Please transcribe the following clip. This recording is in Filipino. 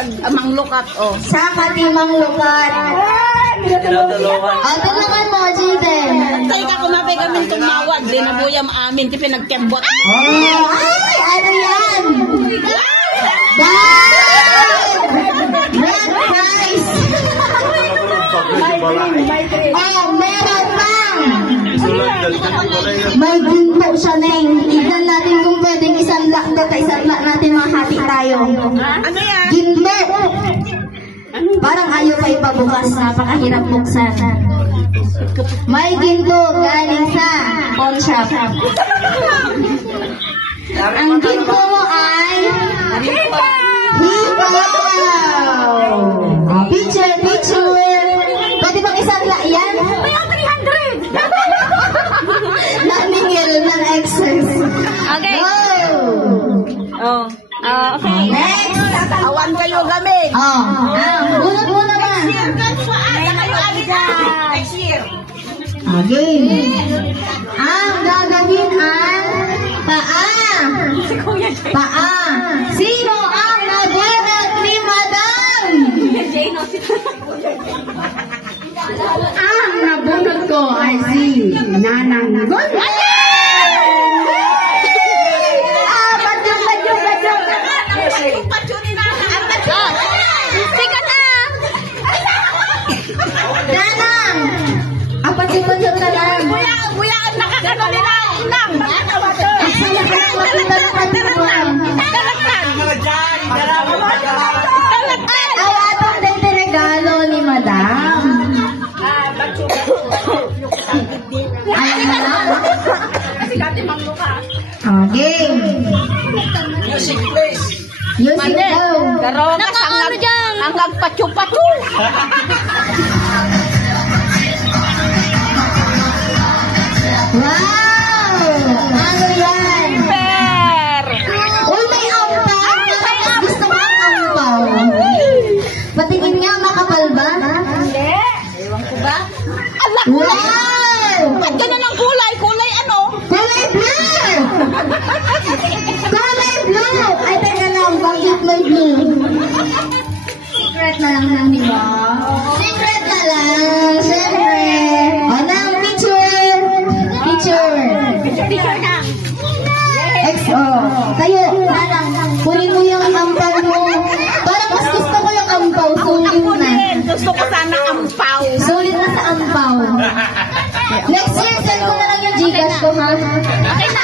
amang lukat, oh. Sa katimang lukat. Ito naman mo, Jaden. Tay ka kumapay kami tumawag. Di na buyam amin, di pinagkembot. Oh, ay, ano yan? Grand prize! Oh, meron pang! May ginto siya, Neng. Tignan natin kung pwedeng isang lak natin mga hati tayo. Ano yan? Ginto! Parang ayaw pa ipabukas. Napakahirap buksan. May ginto galing sa pawn shop. Ang ginto mo ay hibaw! Picture, picture! Pwede bang isang la yan? 300! Naningil ng excess. Okay. Oh. Okay. Next! Awan kayo gamit. Oh. Bunot mo naman. Next year. Okay. Ang gagawin ay paa. Paa. Sino ang nabunot ni Madam? Ang nabunot ko ay si Nanang Gonzales. Nanang! Apat yung pagod na lang. Buya, nakakano nila. Inang. Saya ka lang makita ng katuwa. Ay, atong din regalo ni Madam. Ayan na lang. Okay. Music please. Music daw. Pero nakakano dyan. Ang nagpachu-pachu. Wow! Ano yan? Per. Uy, may ampaw! Gusto mo ang ampaw? Patingin nga, makapal ba? Hindi. Ewan ko ba? Allah. Wow! Ba't ganun ang kulay? Kulay ano? Kulay blue! Kulay blue! Ay, teka lang, bakit may blue? Secret na lang, di ba? Secret na lang, syempre. O, nang picture! Picture! Picture na. XO. Kayo, parang, kunin mo yung ampaw mo. Parang mas gusto ko yung ampaw. Sulit Ako na. din. Gusto ko sana ampaw. Sulit na sa ampaw. Next year, send ko na lang yung Gcash ko, ha? Okay na.